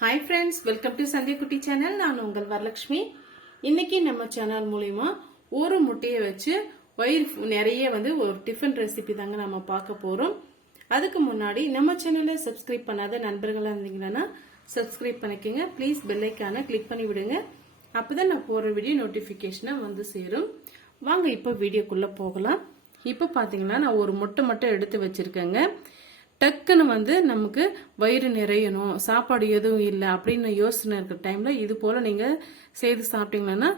Hi friends, welcome to Sandhya குட்டி channel. நான் உங்கள் வரலட்சுமி. இன்னைக்கு நம்ம சேனல் மூலியமா ஒரு முட்டையை வச்சு வயிறு நிறைய ஒரு டிஃபன் ரெசிபி தாங்க நம்ம பார்க்க போறோம். அதுக்கு முன்னாடி நம்ம சேனலை சப்ஸ்கிரைப் பண்ணாத நண்பர்களா இருந்தீங்கன்னா சப்ஸ்கிரைப் பண்ணிக்கோங்க. ப்ளீஸ் பெல் ஐக்கானை கிளிக் பண்ணி விடுங்க. அப்பதான் நான் போற வீடியோ நோட்டிபிகேஷனா வந்து சேரும். வாங்க இப்போ வீடியோக்குள்ள போகலாம். இப்போ பாத்தீங்கன்னா நான் ஒரு முட்டை மட்டும் எடுத்து வச்சிருக்கேங்க. டக்குன்னு நமக்கு வயிறு நிறையணும், சாப்பாடு எதுவும் இல்லை அப்படின்னு யோசனை இருக்கிற டைம்ல இது போல நீங்க செய்து சாப்பிட்டீங்கன்னா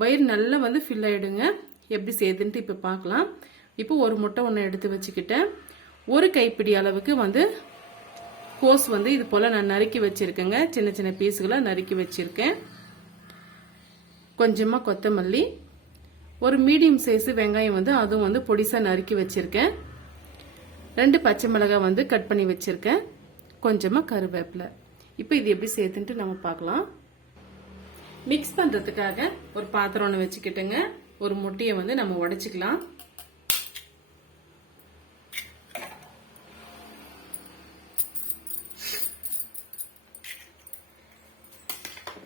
வயிறு நல்லா ஃபில் ஆயிடுங்க. எப்படி செய்யுதுன்ட்டு இப்ப பார்க்கலாம். இப்போ ஒரு முட்டை ஒன்று எடுத்து வச்சுக்கிட்டேன். ஒரு கைப்பிடி அளவுக்கு கோஸ் இது போல நான் நறுக்கி வச்சிருக்கேங்க. சின்ன சின்ன பீஸுகளை நறுக்கி வச்சிருக்கேன். கொஞ்சமா கொத்தமல்லி, ஒரு மீடியம் சைஸ் வெங்காயம் அதுவும் பொடிசா நறுக்கி வச்சிருக்கேன். 2 பச்சை மிளகாய் கட் பண்ணி வச்சிருக்கேன். கொஞ்சமா கருவேப்பிலை. இப்போ இது எப்படி சேர்த்துட்டு நம்ம பார்க்கலாம். மிக்ஸ் பண்றதுக்காக ஒரு பாத்திரம் ஒன்று வச்சுக்கிட்டுங்க. ஒரு முட்டையை நம்ம உடைச்சுக்கலாம்.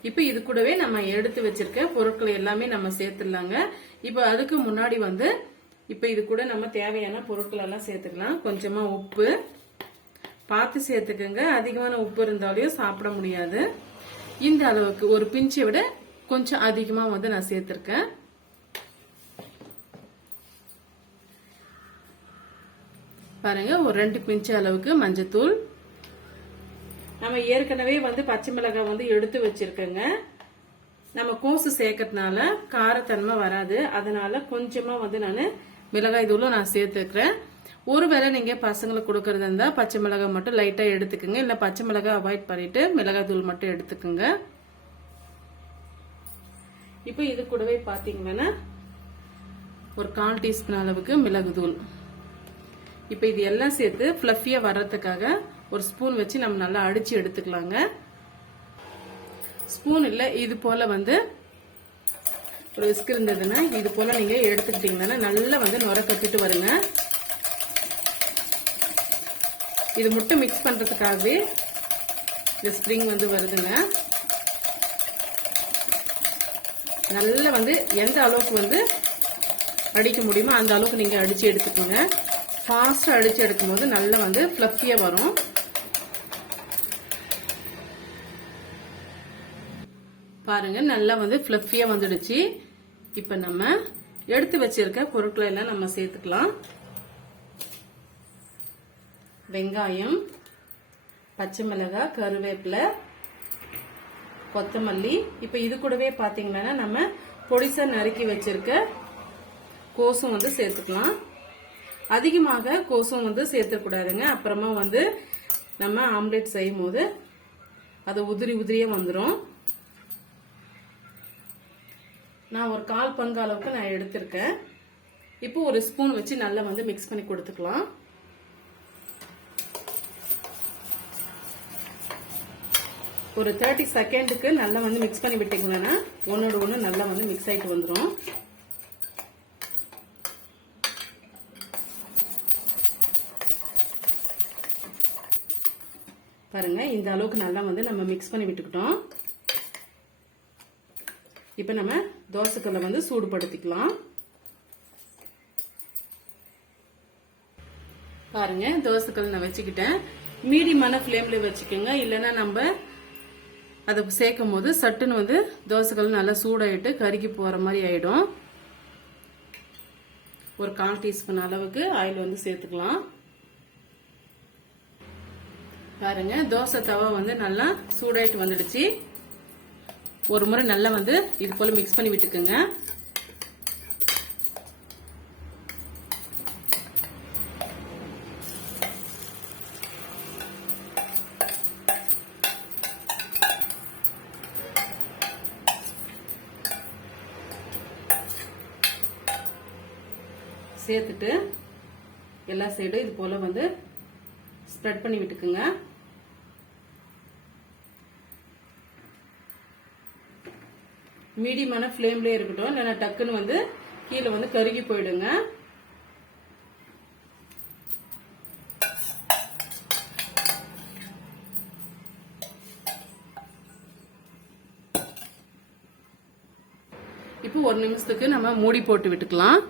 இப்போ இது கூடவே நம்ம எடுத்து வச்சிருக்க பொருட்களை எல்லாமே நம்ம சேர்த்துடலாங்க. இப்போ அதுக்கு முன்னாடி இப்ப இது கூட நம்ம தேவையான பொருட்கள் எல்லாம் சேர்த்துக்கலாம். கொஞ்சமா உப்பு பார்த்து சேர்த்துக்கங்க. அதிகமான உப்பு இருந்தாலும் சாப்பிட முடியாது. இந்த அளவுக்கு ஒரு பிஞ்சை விட கொஞ்சம் அதிகமா நான் சேர்த்திருக்கேன். பாருங்க, ஒரு 2 பிஞ்சு அளவுக்கு மஞ்சத்தூள். நம்ம ஏற்கனவே பச்சை மிளகாய் எடுத்து வச்சிருக்கேங்க. நம்ம கோசு சேர்க்கறதுனால காரத்தன்மை வராது. அதனால கொஞ்சமா நான் மிளகாய் தூளும் நான் சேர்த்துக்கிறேன். ஒருவேளை நீங்க பசங்களுக்கு கொடுக்கறதா இருந்தா பச்சை மிளகாய் மட்டும் லைட்டா எடுத்துக்கோங்க. இல்ல பச்சை மிளகாய் அவாய்ட் பண்ணிட்டு மிளகாய் தூள் மட்டும் எடுத்துக்கோங்க. இப்போ இது கூடவே பாத்தீங்கன்னா ஒரு 1/4 டீஸ்பூன் அளவுக்கு மிளகு தூள். இப்போ இது எல்லாம் சேர்த்து ஃபிளஃபியா வர்றதுக்காக ஒரு ஸ்பூன் வச்சு நம்ம நல்லா அடிச்சு எடுத்துக்கலாங்க. ஸ்பூன் இல்ல இது போல ஒரு விஸ்க் இருந்ததுன்னா இது போல நீங்க எடுத்துக்கிட்டீங்கன்னா நல்லா நுர கட்டிட்டு வருங்க. இது முட்டை மிக்ஸ் பண்றதுக்காகவே இந்த ஸ்ப்ரிங் வருதுங்க. நல்லா எந்த அளவுக்கு அடிக்க முடியுமோ அந்த அளவுக்கு நீங்க அடிச்சு எடுத்துக்கோங்க. ஃபாஸ்டா அடிச்சு எடுக்கும் போது நல்லா ஃபிளஃபியா வரும். பாருங்க, நல்லா ஃபிளஃபியா வந்துடுச்சு. இப்ப நம்ம எடுத்து வச்சிருக்க பொருட்களை எல்லாம் நம்ம சேர்த்துக்கலாம். வெங்காயம், பச்சை மிளகாய், கருவேப்பிலை, கொத்தமல்லி. இப்ப இது கூடவே பாத்தீங்கன்னா நம்ம பொடிசா நறுக்கி வச்சிருக்க கோசும் சேர்த்துக்கலாம். அதிகமாக கோசும் சேர்த்துக்கூடாதுங்க. அப்புறமா நம்ம ஆம்லெட் செய்யும் போது அது உதிரி உதிரியா வந்துடும். நான் ஒரு 1/4 பங்கு அளவுக்கு நான் எடுத்திருக்கேன். இப்போ ஒரு ஸ்பூன் வச்சு நல்லா மிக்ஸ் பண்ணி கொடுத்துக்கலாம். ஒரு 30 செகண்டுக்கு நல்லா மிக்ஸ் பண்ணி விட்டீங்கன்னா ஒன்னோட ஒண்ணு நல்லா மிக்ஸ் ஆயிட்டு வந்துடும். பாருங்க, இந்த அளவுக்கு நல்லா நம்ம மிக்ஸ் பண்ணி விட்டுக்கிட்டோம். இப்ப நம்ம தோசைக்கல்ல சூடுபடுத்திக்கலாம். பாருங்க, தோசைக்கல் நான் வச்சுக்கிட்டேன். மீடியமான ஃப்ளேம்ல வச்சுக்கோங்க. இல்லைன்னா நம்ம அதை சேர்க்கும் போது சட்டுன்னு தோசைக்கல் நல்லா சூடாயிட்டு கருகி போற மாதிரி ஆயிடும். ஒரு 1/4 டீஸ்பூன் அளவுக்கு ஆயில் சேர்த்துக்கலாம். பாருங்க, தோசை தவா நல்லா சூடாயிட்டு வந்துடுச்சு. ஒரு முறை நல்லா இது போல மிக்ஸ் பண்ணி விட்டுக்குங்க. சேர்த்துட்டு எல்லா சைடும் இது போல ஸ்ப்ரெட் பண்ணி விட்டுக்குங்க. மீடியமான ஃப்ளேம்ல இருக்கட்டும். இல்லைன்னா டக்குன்னு கீழே கருகி போயிடுங்க. இப்போ 1 நிமிஷத்துக்கு நம்ம மூடி போட்டு விட்டுக்கலாம்.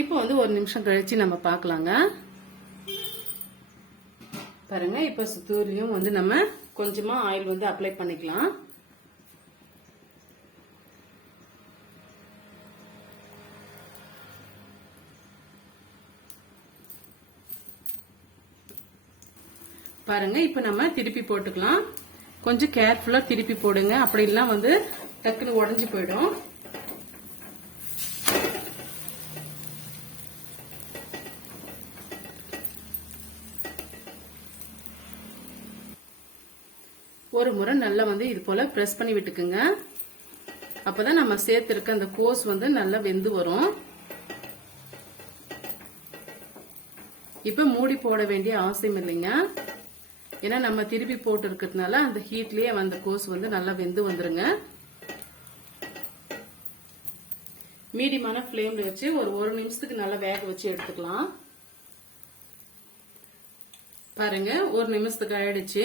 இப்போ வந்து 1 நிமிஷம் கழிச்சு நம்ம பார்க்கலாங்க. பாருங்க, இப்போ சுத்தூரியும் வந்து நம்ம கொஞ்சமா ஆயில் வந்து அப்ளை பண்ணிக்கலாம். பாருங்க, இப்ப நம்ம திருப்பி போட்டுக்கலாம். கொஞ்சம் கேர்ஃபுல்லா திருப்பி போடுங்க, அப்படி இல்லைன்னா வந்து டக்குன்னு உடைஞ்சு போயிடும். ஒரு முறை நல்லா வந்து இது போல பிரஸ் பண்ணி விட்டுக்குங்க. அப்பதான் நம்ம சேர்த்திருக்க அந்த கோஸ் வந்து நல்லா வெந்து வரும். இப்ப மூடி போட வேண்டிய அவசியம் இல்லைங்க, ஏன்னா நம்ம திருப்பி போட்டு இருக்கிறதுனால அந்த ஹீட்லயே அந்த கோஸ் வந்து நல்லா வெந்து வந்துருங்க. மீடியமான ஃப்ளேம்ல வச்சு ஒரு நிமிஷத்துக்கு நல்லா வேக வச்சு எடுத்துக்கலாம். பாருங்க, 1 நிமிஷத்துக்கு ஆயிடுச்சு.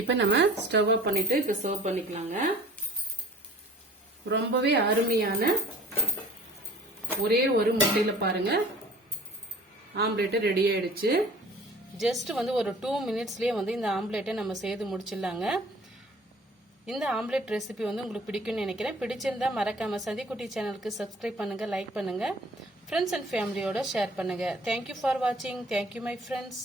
இப்ப நம்ம ஸ்டவ் ஆஃப் பண்ணிட்டு இப்ப சர்வ் பண்ணிக்கலாங்க. ரொம்பவே அருமையான ஒரே ஒரு முட்டையில பாருங்க ஆம்லேட் ரெடி ஆயிடுச்சு. ஜஸ்ட் வந்து ஒரு 2 மினிட்ஸ்லயே வந்து இந்த ஆம்லேட்டை நம்ம செய்து முடிச்சிடலாங்க. இந்த ஆம்லேட் ரெசிபி வந்து உங்களுக்கு பிடிக்கும்னு நினைக்கிறேன். பிடிச்சிருந்தா மறக்காம சந்திக்குட்டி சேனலுக்கு சப்ஸ்கிரைப் பண்ணுங்க, லைக் பண்ணுங்க, ஃப்ரெண்ட்ஸ் அண்ட் ஃபேமிலியோட ஷேர் பண்ணுங்க. தேங்க்யூ ஃபார் வாட்சிங். Thank you my friends.